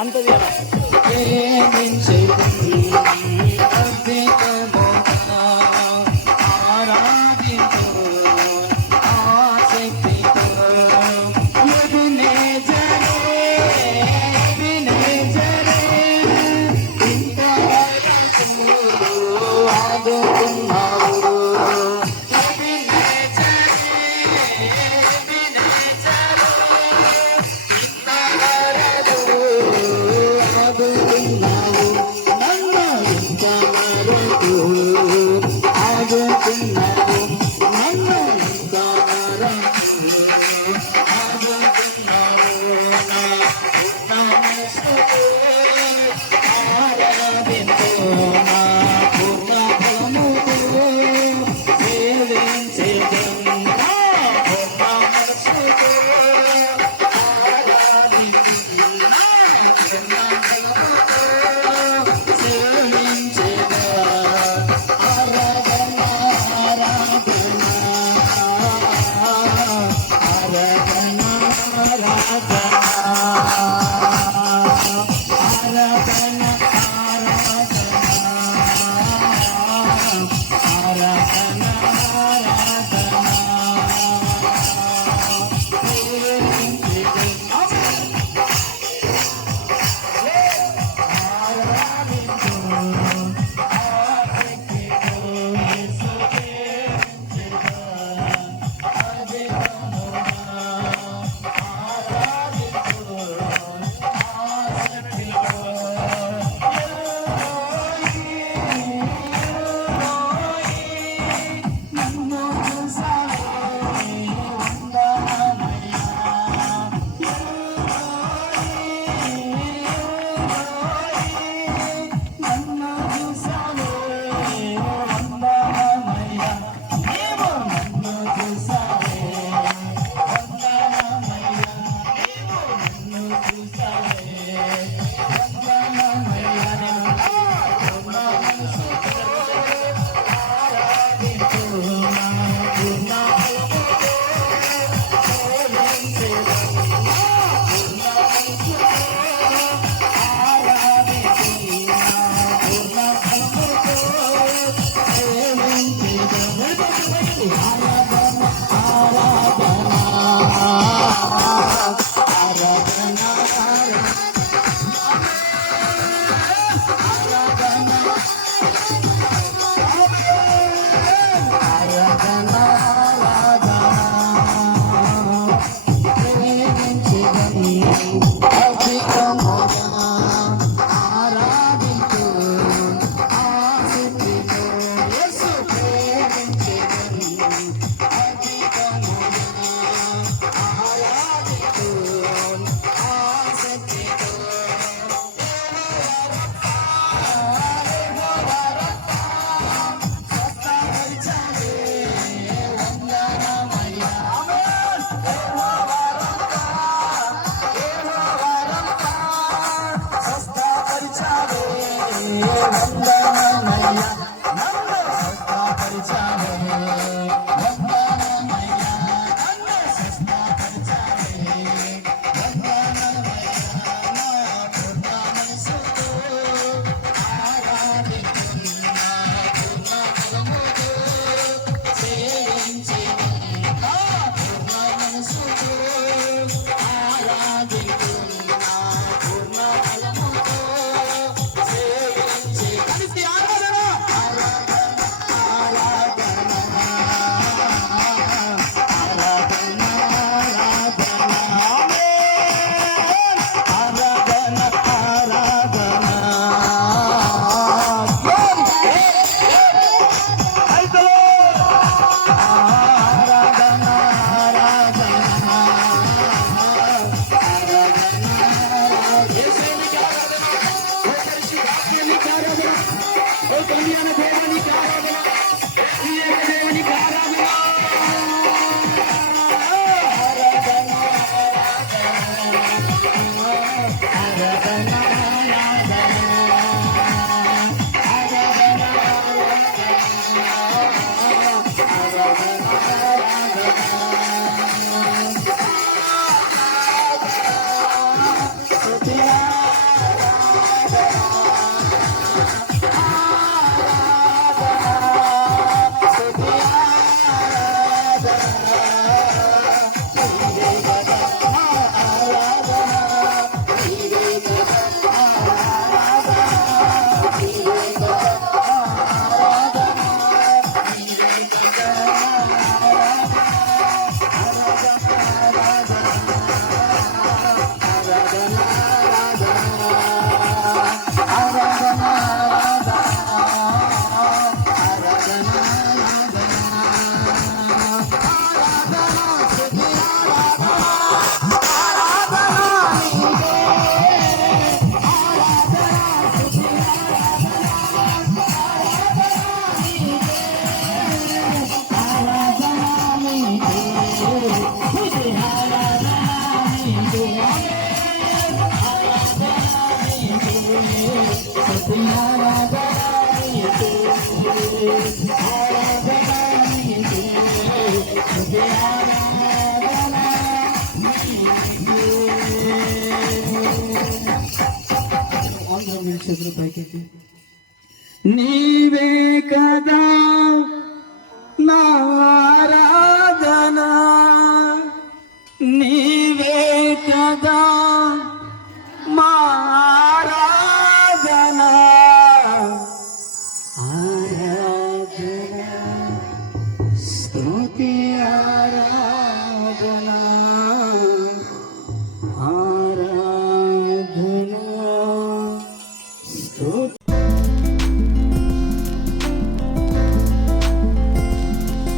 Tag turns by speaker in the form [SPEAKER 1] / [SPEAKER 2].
[SPEAKER 1] అంతది
[SPEAKER 2] మీ చేతులు పైకెత్తి. నీవే కదా నా